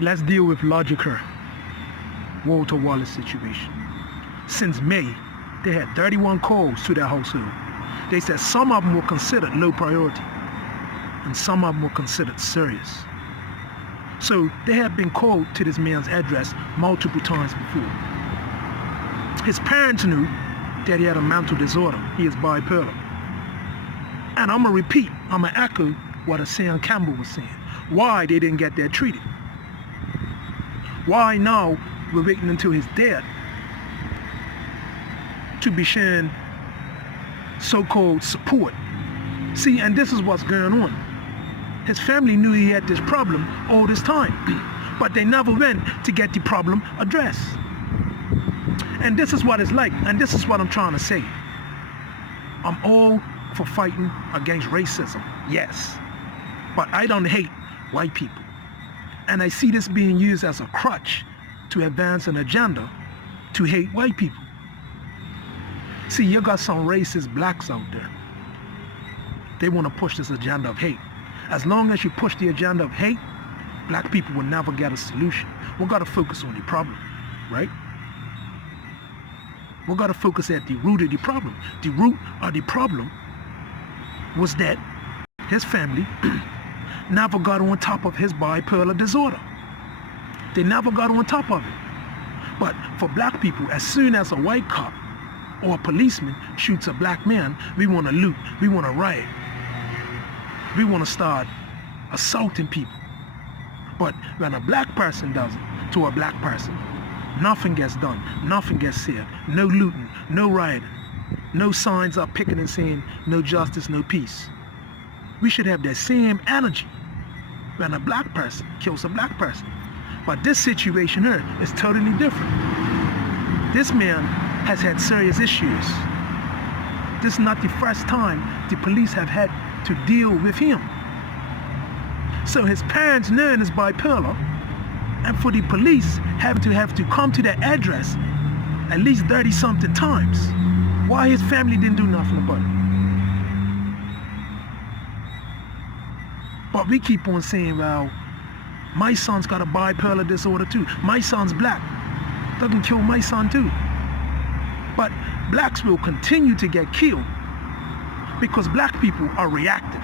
Let's deal with logical Walter Wallace situation. Since May, they had 31 calls to their household. They said some of them were considered low priority and some of them were considered serious. So they had been called to this man's address multiple times before. His parents knew that he had a mental disorder. He is bipolar. And I'm going to repeat, I'm going to echo what Sam Campbell was saying. Why they didn't get that treated. Why now we're waiting until he's dead to be sharing so-called support. See, and this is what's going on. His family knew he had this problem all this time, but they never went to get the problem addressed. And this is what it's like, and this is what I'm trying to say. I'm all for fighting against racism, yes, but I don't hate white people. And I see this being used as a crutch to advance an agenda to hate white people. See, you got some racist blacks out there. They want to push this agenda of hate. As long as you push the agenda of hate, black people will never get a solution. We've got to focus on the problem, right? We've got to focus at the root of the problem. The root of the problem was that his family never got on top of his bipolar disorder. They never got on top of it. But for black people, as soon as a white cop or a policeman shoots a black man, we want to loot, we want to riot. We want to start assaulting people. But when a black person does it to a black person, nothing gets done, nothing gets said, no looting, no rioting, no signs up picking and saying no justice, no peace. We should have that same energy when a black person kills a black person. But this situation here is totally different. This man has had serious issues. This is not the first time the police have had to deal with him. So his parents knowing is bipolar, and for the police have to come to that address at least 30-something times. Why his family didn't do nothing about it? But we keep on saying, well, my son's got a bipolar disorder too. My son's black. They can kill my son too. But blacks will continue to get killed because black people are reactive.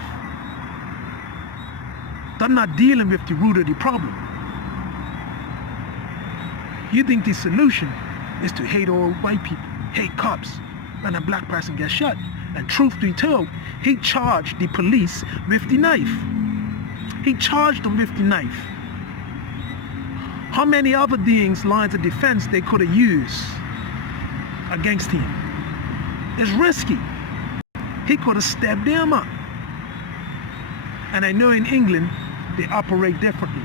They're not dealing with the root of the problem. You think the solution is to hate all white people, hate cops, and a black person gets shot. And truth be told, he charged the police with the knife. He charged them with the knife. How many other things, lines of defense they could have used against him? It's risky. He could have stabbed them up. And I know in England, they operate differently.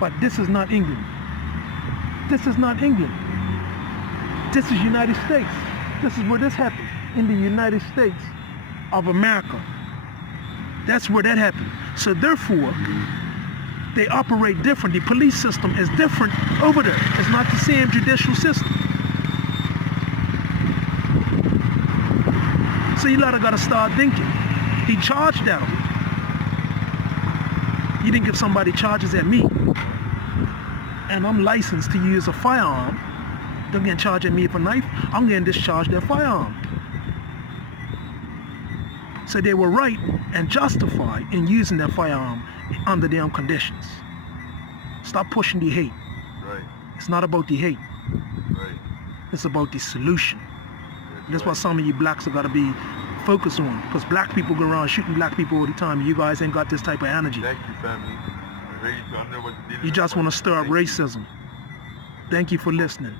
But this is not England. This is not England. This is United States. This is where this happened, in the United States of America. That's where that happened. So therefore, they operate different. The police system is different over there. It's not the same judicial system. So you gotta start thinking. He charged at him. You think if somebody charges at me, and I'm licensed to use a firearm, they're getting charged at me for a knife, I'm getting discharged their firearm. So they were right and justified in using their firearm under their own conditions. Stop pushing the hate. Right. It's not about the hate. Right. It's about the solution. That's what some of you blacks have got to be focused on. Because black people go around shooting black people all the time. You guys ain't got this type of energy. Thank you, family. I know what You just want to stir up racism. Thank you for listening.